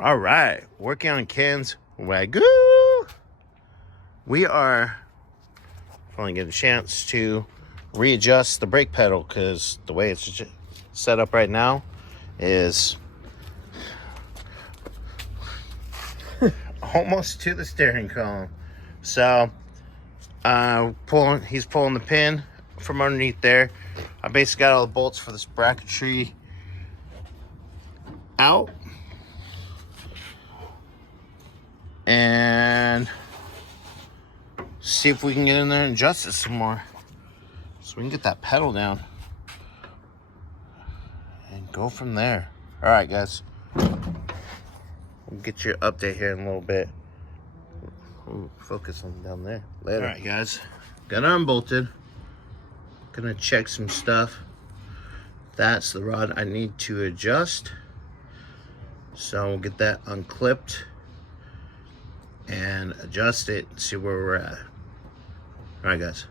All right, working on Ken's Wagon. We are finally getting a chance to readjust the brake pedal because the way it's set up right now is almost to the steering column. So he's pulling the pin from underneath there. I basically got all the bolts for this bracketry out, and see if we can get in there and adjust it some more so we can get that pedal down and go from there. All right, guys, we'll get your update here in a little bit. Ooh, focus on down there later. All right, guys, got it unbolted. Gonna check some stuff. That's the rod I need to adjust, so we'll get that unclipped and adjust it, see where we're at. All right, guys.